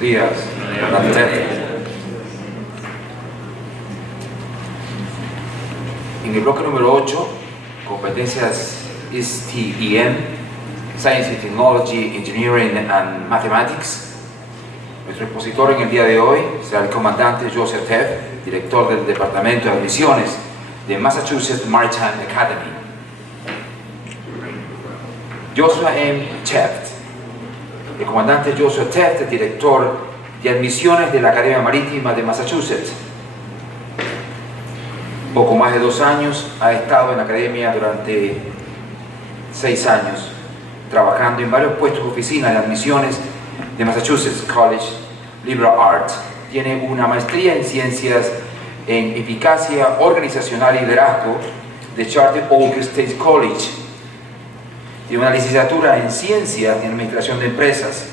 Buenos días, Tefft. En el bloque número 8, competencias STEM, Science, Technology, Engineering and Mathematics, nuestro expositor en el día de hoy será el comandante Tefft, director del Departamento de Admisiones de Massachusetts Maritime Academy. Joshua M. Tefft. El comandante Tefft, director de admisiones de la Academia Marítima de Massachusetts. Poco más de 2 años ha estado en la academia durante 6 años, trabajando en varios puestos de oficina de admisiones de Massachusetts College Liberal Arts. Tiene una maestría en ciencias en eficacia organizacional y liderazgo de Charter Oak State College. Tiene una licenciatura en ciencias y administración de empresas.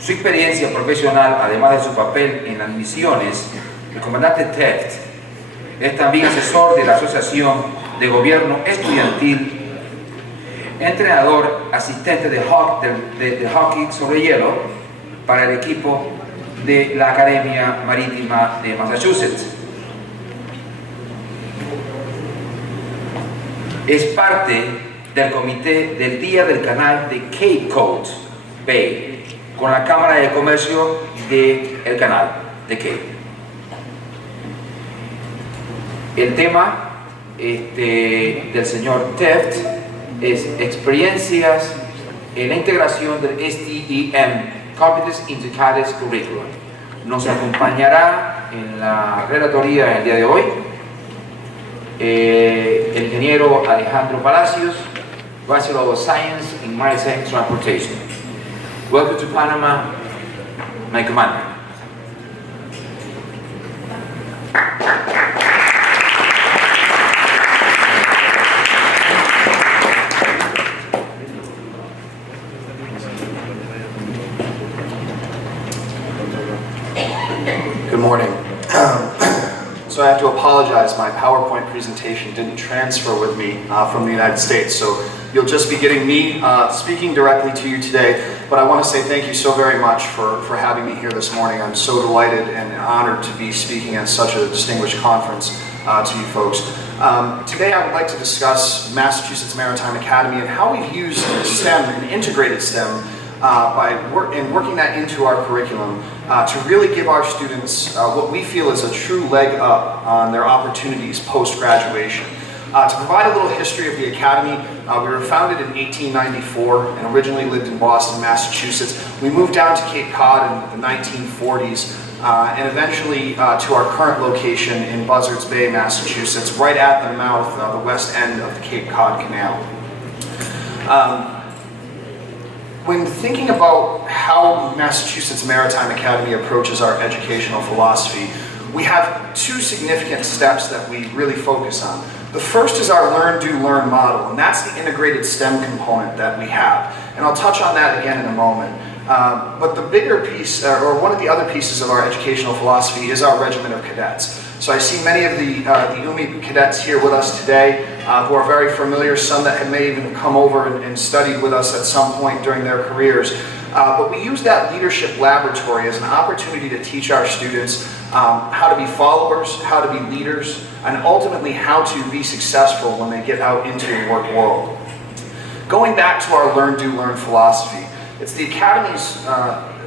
Su experiencia profesional, además de su papel en admisiones, el comandante Tefft es también asesor de la Asociación de Gobierno Estudiantil, entrenador asistente de hockey sobre hielo para el equipo de la Academia Marítima de Massachusetts. Es parte del comité del Día del Canal de Cape Cod Bay con la Cámara de Comercio del Canal de Cape. El tema del señor Tefft es experiencias en la integración del STEM, Competence into Cadets Curriculum. Nos acompañará en la relatoría el día de hoy el ingeniero Alejandro Palacios, Bachelor of Science in Maritime Transportation. Welcome to Panama, my commander. Good morning. So I have to apologize, my PowerPoint presentation didn't transfer with me from the United States, so you'll just be getting me speaking directly to you today, but I want to say thank you so very much for having me here this morning. I'm so delighted and honored to be speaking at such a distinguished conference to you folks. Today I would like to discuss Massachusetts Maritime Academy and how we've used STEM and integrated STEM working that into our curriculum to really give our students what we feel is a true leg up on their opportunities post-graduation. To provide a little history of the Academy, we were founded in 1894 and originally lived in Boston, Massachusetts. We moved down to Cape Cod in the 1940s and eventually to our current location in Buzzards Bay, Massachusetts, right at the mouth, the west end of the Cape Cod Canal. When thinking about how Massachusetts Maritime Academy approaches our educational philosophy, we have 2 significant steps that we really focus on. The first is our learn, do, learn model, and that's the integrated STEM component that we have. And I'll touch on that again in a moment. But the bigger piece, or one of the other pieces of our educational philosophy is our regiment of cadets. So I see many of the UME cadets here with us today who are very familiar, some that may even come over and studied with us at some point during their careers. But we use that leadership laboratory as an opportunity to teach our students how to be followers, how to be leaders, and ultimately how to be successful when they get out into the work world. Going back to our learn, do, learn philosophy, it's the Academy's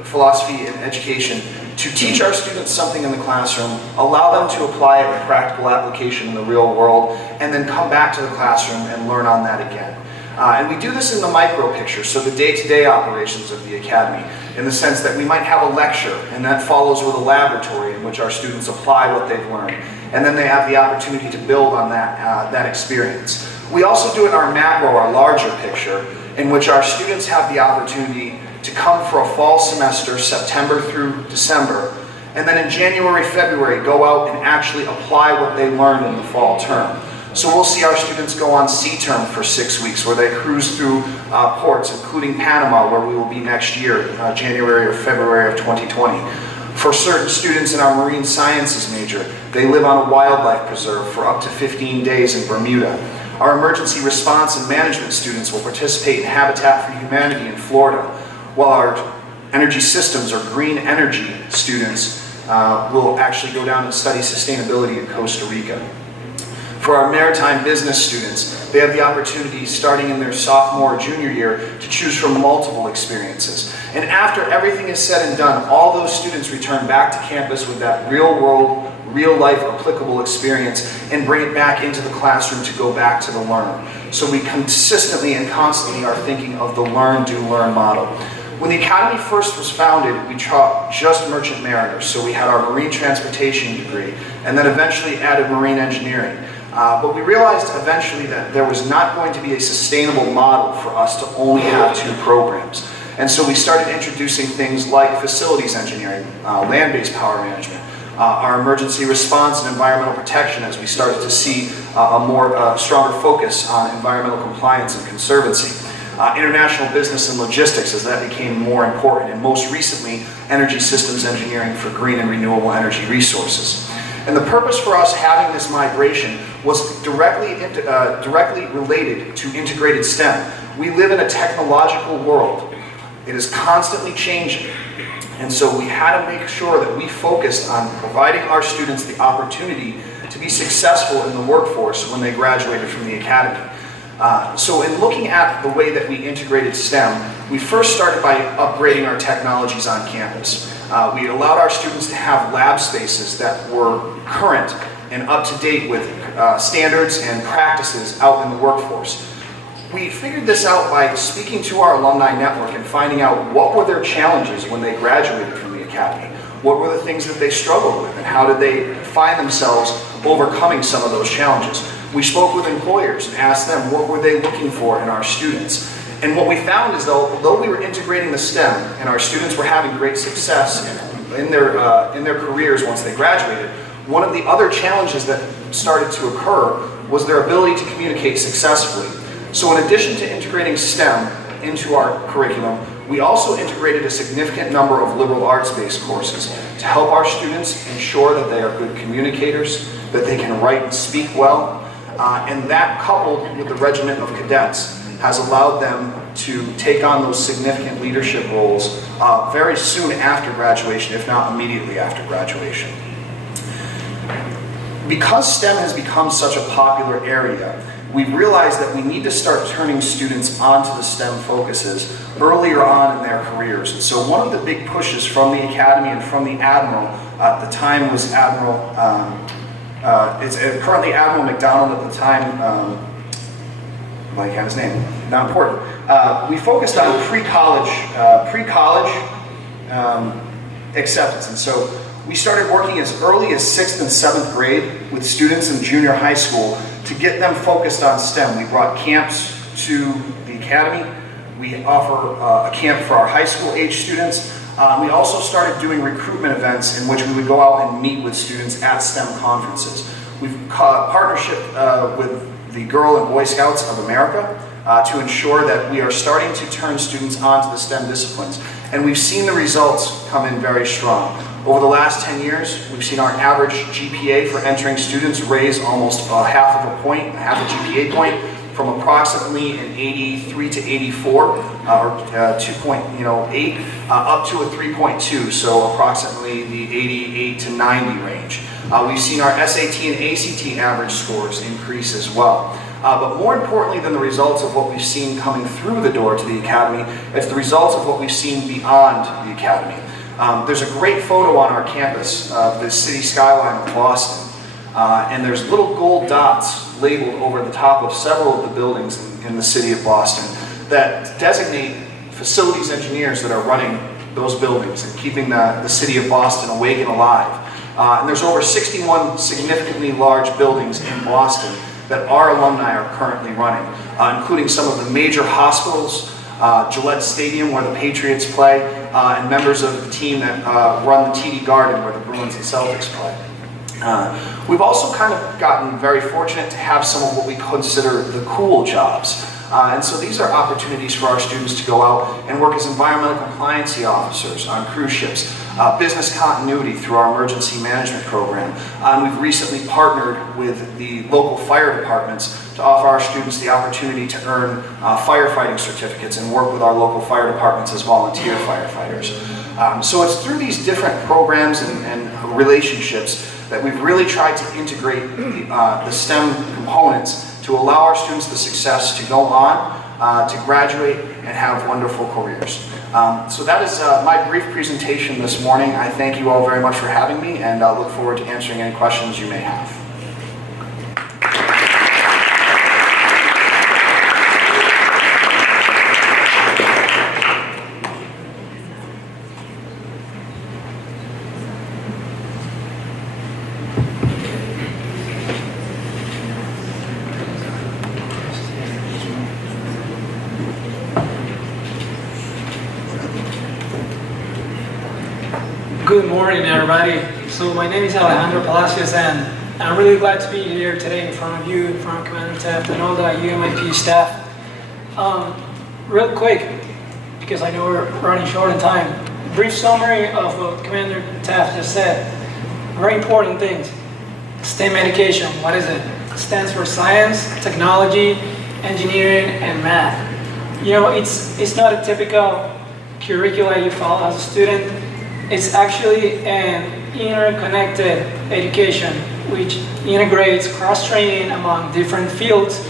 philosophy in education to teach our students something in the classroom, allow them to apply it in practical application in the real world, and then come back to the classroom and learn on that again. And we do this in the micro picture, so the day-to-day operations of the Academy, in the sense that we might have a lecture, and that follows with a laboratory in which our students apply what they've learned, and then they have the opportunity to build on that experience. We also do it in our macro, our larger picture, in which our students have the opportunity to come for a fall semester, September through December, and then in January, February, go out and actually apply what they learned in the fall term. So we'll see our students go on sea term for 6 weeks, where they cruise through ports, including Panama, where we will be next year, January or February of 2020. For certain students in our marine sciences major, they live on a wildlife preserve for up to 15 days in Bermuda. Our emergency response and management students will participate in Habitat for Humanity in Florida, while our energy systems or green energy students will actually go down and study sustainability in Costa Rica. For our maritime business students, they have the opportunity, starting in their sophomore or junior year, to choose from multiple experiences. And after everything is said and done, all those students return back to campus with that real-world, real-life applicable experience and bring it back into the classroom to go back to the learn. So we consistently and constantly are thinking of the learn, do, learn model. When the Academy first was founded, we taught just merchant mariners. So we had our marine transportation degree, and then eventually added marine engineering. But we realized eventually that there was not going to be a sustainable model for us to only have 2 programs. And so we started introducing things like facilities engineering, land-based power management, our emergency response and environmental protection, as we started to see a more stronger focus on environmental compliance and conservancy. International business and logistics, as that became more important, and most recently, energy systems engineering for green and renewable energy resources. And the purpose for us having this migration was directly related to integrated STEM. We live in a technological world. It is constantly changing. And so we had to make sure that we focused on providing our students the opportunity to be successful in the workforce when they graduated from the Academy. So in looking at the way that we integrated STEM, we first started by upgrading our technologies on campus. We allowed our students to have lab spaces that were current and up to date with standards and practices out in the workforce. We figured this out by speaking to our alumni network and finding out what were their challenges when they graduated from the Academy. What were the things that they struggled with, and how did they find themselves overcoming some of those challenges? We spoke with employers and asked them what were they looking for in our students. And what we found is that although we were integrating the STEM and our students were having great success in their careers once they graduated, one of the other challenges that started to occur was their ability to communicate successfully. So in addition to integrating STEM into our curriculum, we also integrated a significant number of liberal arts-based courses to help our students ensure that they are good communicators, that they can write and speak well, and that coupled with the regiment of cadets has allowed them to take on those significant leadership roles very soon after graduation, if not immediately after graduation. Because STEM has become such a popular area, we've realized that we need to start turning students onto the STEM focuses earlier on in their careers. And so one of the big pushes from the Academy and from the Admiral at the time was it's currently Admiral McDonald at the time, I can't his name, not important. We focused on pre-college acceptance. And so we started working as early as 6th and 7th grade with students in junior high school to get them focused on STEM. We brought camps to the Academy. We offer a camp for our high school age students. We also started doing recruitment events in which we would go out and meet with students at STEM conferences. We've partnership with the Girl and Boy Scouts of America to ensure that we are starting to turn students onto the STEM disciplines. And we've seen the results come in very strong. Over the last 10 years, we've seen our average GPA for entering students raise almost half a GPA point, from approximately an 83 to 84, or 2.8, up to a 3.2, so approximately the 88 to 90 range. We've seen our SAT and ACT average scores increase as well. But more importantly than the results of what we've seen coming through the door to the Academy, it's the results of what we've seen beyond the Academy. There's a great photo on our campus of the city skyline of Boston, and there's little gold dots labeled over the top of several of the buildings in the city of Boston that designate facilities engineers that are running those buildings and keeping the city of Boston awake and alive. And there's over 61 significantly large buildings in Boston that our alumni are currently running, including some of the major hospitals, Gillette Stadium where the Patriots play, and members of the team that run the TD Garden where the Bruins and Celtics play. We've also kind of gotten very fortunate to have some of what we consider the cool jobs. And so these are opportunities for our students to go out and work as environmental compliancy officers on cruise ships, business continuity through our emergency management program. And we've recently partnered with the local fire departments to offer our students the opportunity to earn firefighting certificates and work with our local fire departments as volunteer firefighters. So it's through these different programs and relationships that we've really tried to integrate the STEM components to allow our students the success to go on, to graduate and have wonderful careers. So that is my brief presentation this morning. I thank you all very much for having me, and I look forward to answering any questions you may have. Good morning, everybody. So my name is Alejandro Palacios, and I'm really glad to be here today in front of you, in front of Commander Tefft and all the UMIP staff. Real quick, because I know we're running short on time, brief summary of what Commander Tefft just said. Very important things. STEM education, what is it? It stands for science, technology, engineering, and math. You know, it's not a typical curricula you follow as a student. It's actually an interconnected education which integrates cross-training among different fields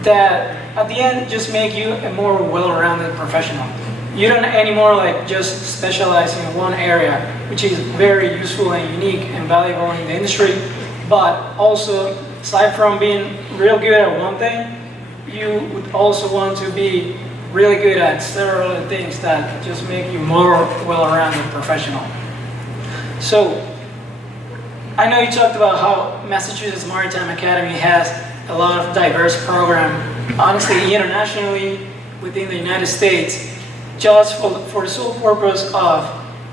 that at the end just make you a more well-rounded professional. You don't anymore like just specialize in one area, which is very useful and unique and valuable in the industry, but also aside from being real good at one thing, you would also want to be really good at several other things that just make you more well-rounded professional. So, I know you talked about how Massachusetts Maritime Academy has a lot of diverse program, honestly internationally within the United States, just for the sole purpose of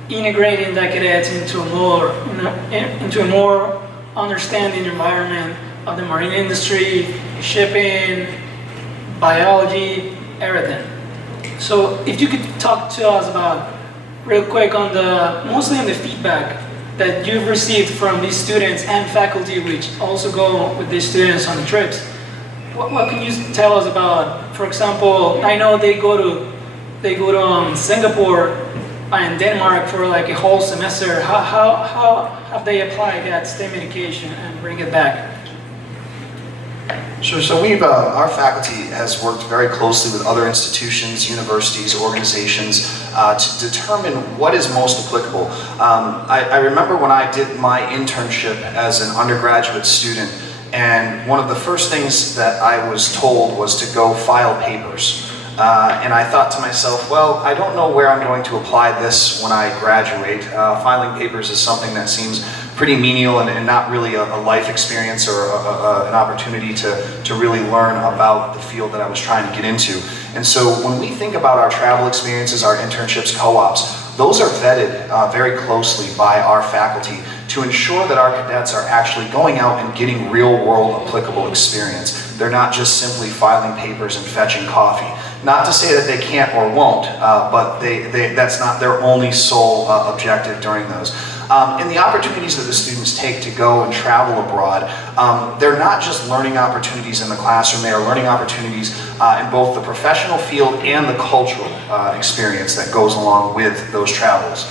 integrating the cadets into a more understanding environment of the marine industry, shipping, biology, everything. So if you could talk to us about, real quick, mostly on the feedback that you've received from these students and faculty which also go with these students on the trips. What can you tell us about, for example, I know they go to Singapore and Denmark for like a whole semester. How have they applied that STEM education and bring it back? Sure. So our faculty has worked very closely with other institutions, universities, organizations to determine what is most applicable. I remember when I did my internship as an undergraduate student, and one of the first things that I was told was to go file papers. And I thought to myself, well, I don't know where I'm going to apply this when I graduate. Filing papers is something that seems pretty menial and not really a life experience or an opportunity to really learn about the field that I was trying to get into. And so when we think about our travel experiences, our internships, co-ops, those are vetted very closely by our faculty to ensure that our cadets are actually going out and getting real-world applicable experience. They're not just simply filing papers and fetching coffee. Not to say that they can't or won't, but that's not their only sole objective during those. And the opportunities that the students take to go and travel abroad, they're not just learning opportunities in the classroom, they are learning opportunities in both the professional field and the cultural experience that goes along with those travels.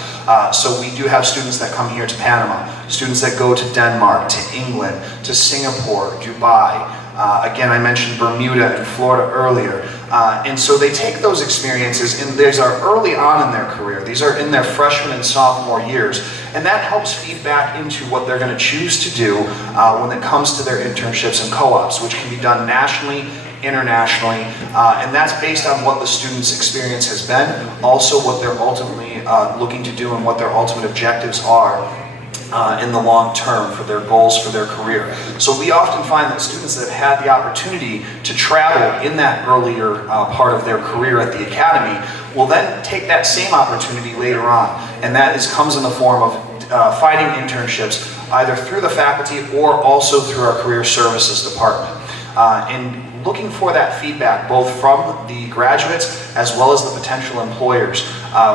So we do have students that come here to Panama, students that go to Denmark, to England, to Singapore, Dubai. Again, I mentioned Bermuda and Florida earlier. And so they take those experiences, and these are early on in their career. These are in their freshman and sophomore years. And that helps feed back into what they're going to choose to do when it comes to their internships and co-ops, which can be done nationally, internationally. And that's based on what the student's experience has been, also what they're ultimately looking to do and what their ultimate objectives are in the long term for their goals for their career. So we often find that students that have had the opportunity to travel in that earlier part of their career at the academy will then take that same opportunity later on. And that comes in the form of finding internships either through the faculty or also through our career services department. And looking for that feedback both from the graduates as well as the potential employers.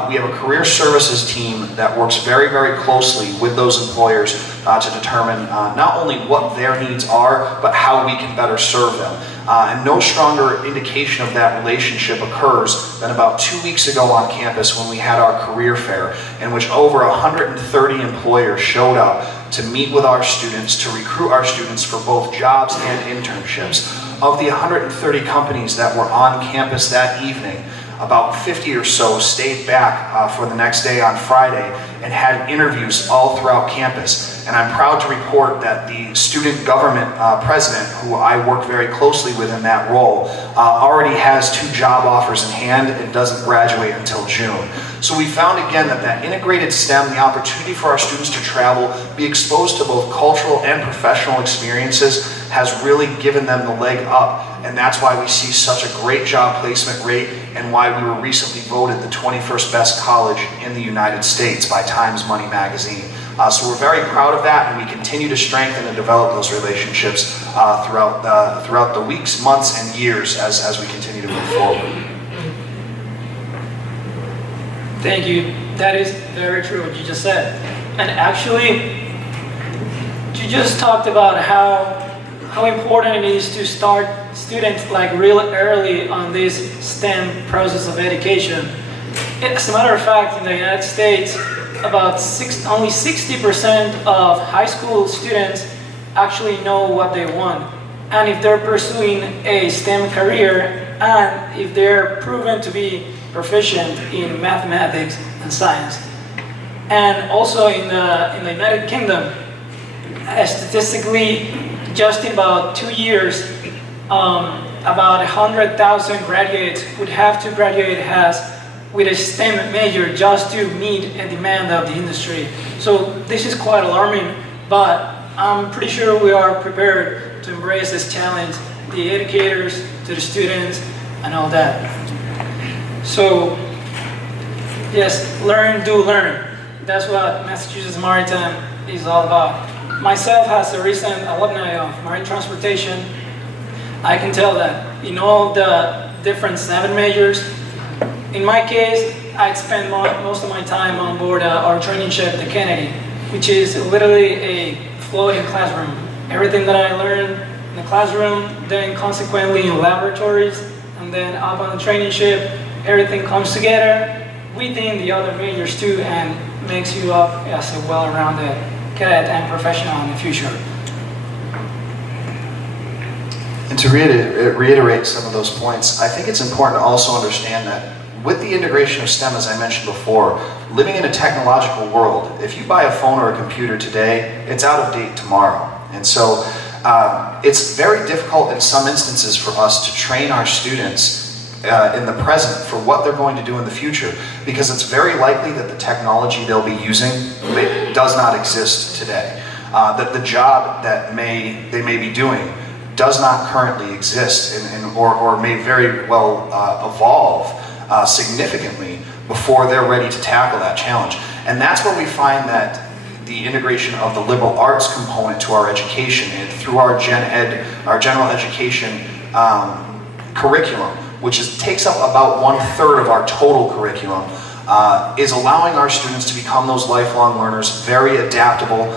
We have a career services team that works very, very closely with those employers to determine not only what their needs are, but how we can better serve them. And no stronger indication of that relationship occurs than about 2 weeks ago on campus when we had our career fair, in which over 130 employers showed up to meet with our students, to recruit our students for both jobs and internships. Of the 130 companies that were on campus that evening, about 50 or so stayed back for the next day on Friday and had interviews all throughout campus. And I'm proud to report that the student government president, who I work very closely with in that role, already has 2 job offers in hand and doesn't graduate until June. So we found again that integrated STEM, the opportunity for our students to travel, be exposed to both cultural and professional experiences, has really given them the leg up. And that's why we see such a great job placement rate and why we were recently voted the 21st best college in the United States by Times Money magazine. So we're very proud of that, and we continue to strengthen and develop those relationships throughout the weeks, months, and years as we continue to move forward. Thank you. That is very true what you just said. And actually, you just talked about how important it is to start students like real early on this STEM process of education. As a matter of fact, in the United States, about only 60% of high school students actually know what they want. And if they're pursuing a STEM career, and if they're proven to be proficient in mathematics and science. And also in the United Kingdom, statistically, just in about 2 years, about 100,000 graduates would have to graduate with a STEM major just to meet a demand of the industry. So this is quite alarming, but I'm pretty sure we are prepared to embrace this challenge, the educators, to the students, and all that. So, yes, learn, do learn. That's what Massachusetts Maritime is all about. Myself, as a recent alumni of marine transportation, I can tell that in all the different 7 majors, in my case, I spend most of my time on board our training ship, the Kennedy, which is literally a floating classroom. Everything that I learned in the classroom, then consequently in laboratories, and then up on the training ship, everything comes together within the other majors too, and makes you up as a well-rounded cadet and professional in the future. And to reiterate some of those points, I think it's important to also understand that with the integration of STEM, as I mentioned before, living in a technological world, if you buy a phone or a computer today, it's out of date tomorrow. And so it's very difficult in some instances for us to train our students in the present for what they're going to do in the future, because it's very likely that the technology they'll be using does not exist today. That the job that they may be doing does not currently exist or may very well evolve significantly before they're ready to tackle that challenge. And that's where we find that the integration of the liberal arts component to our education and through our general education curriculum, which takes up about 1/3 of our total curriculum, is allowing our students to become those lifelong learners, very adaptable,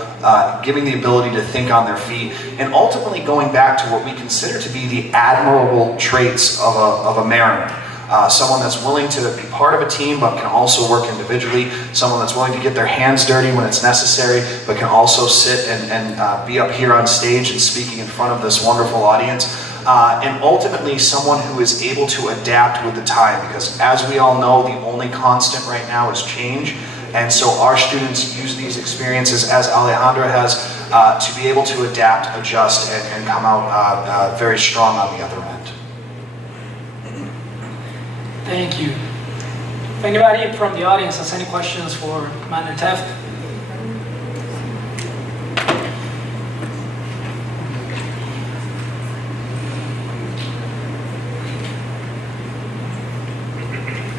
giving the ability to think on their feet, and ultimately going back to what we consider to be the admirable traits of a mariner. Someone that's willing to be part of a team but can also work individually, someone that's willing to get their hands dirty when it's necessary but can also sit and be up here on stage and speaking in front of this wonderful audience. And ultimately someone who is able to adapt with the time, because as we all know, the only constant right now is change. And so our students use these experiences, as Alejandra has, to be able to adapt, adjust, and come out very strong on the other end. Thank you. If anybody from the audience has any questions for Commander Tefft?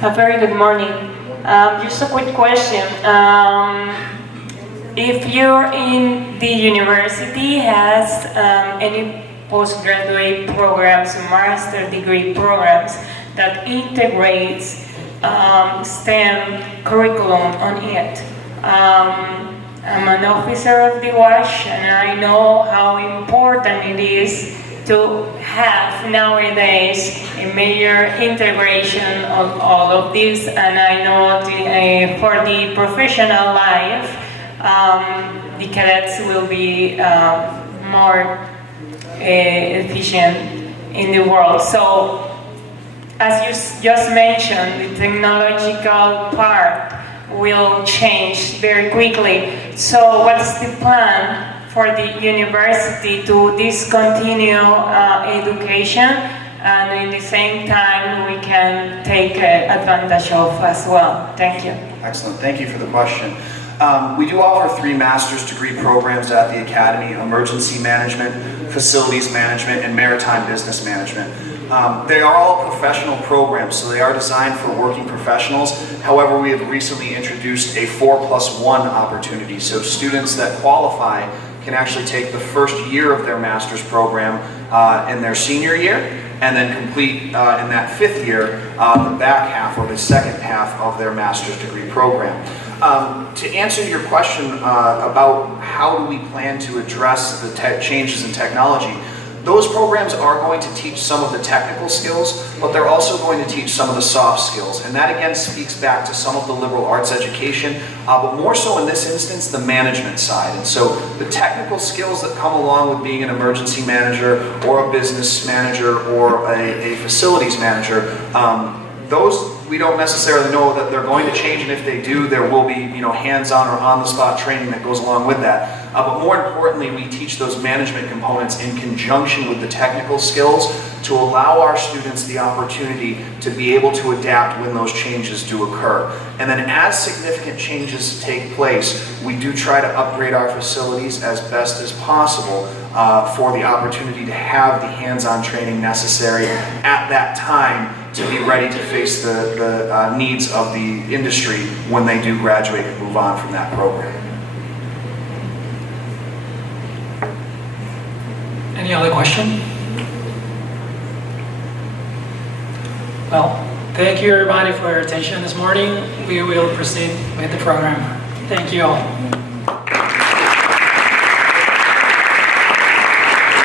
A very good morning. Just a quick question. If you're in the university, has any postgraduate programs, master degree programs that integrates STEM curriculum on it. I'm an officer of the WASH, and I know how important it is to have nowadays a major integration of all of this, and I know for the professional life, the cadets will be more efficient in the world. So, as you just mentioned, the technological part will change very quickly. So what's the plan for the university to discontinue education, and in the same time we can take advantage of as well? Thank you. Excellent, thank you for the question. We do offer 3 master's degree programs at the Academy: Emergency Management, Facilities Management, and Maritime Business Management. They are all professional programs, so they are designed for working professionals. However, we have recently introduced a 4+1 opportunity, so students that qualify can actually take the first year of their master's program in their senior year, and then complete in that 5th year the back half or the second half of their master's degree program. To answer your question about how do we plan to address the changes in technology, those programs are going to teach some of the technical skills, but they're also going to teach some of the soft skills. And that again speaks back to some of the liberal arts education, but more so in this instance, the management side. And so the technical skills that come along with being an emergency manager or a business manager or a facilities manager, those we don't necessarily know that they're going to change, and if they do, there will be hands-on or on-the-spot training that goes along with that. But more importantly, we teach those management components in conjunction with the technical skills to allow our students the opportunity to be able to adapt when those changes do occur. And then as significant changes take place, we do try to upgrade our facilities as best as possible for the opportunity to have the hands-on training necessary at that time to be ready to face the needs of the industry when they do graduate and move on from that program. Any other question? Well, thank you everybody for your attention this morning. We will proceed with the program. Thank you all.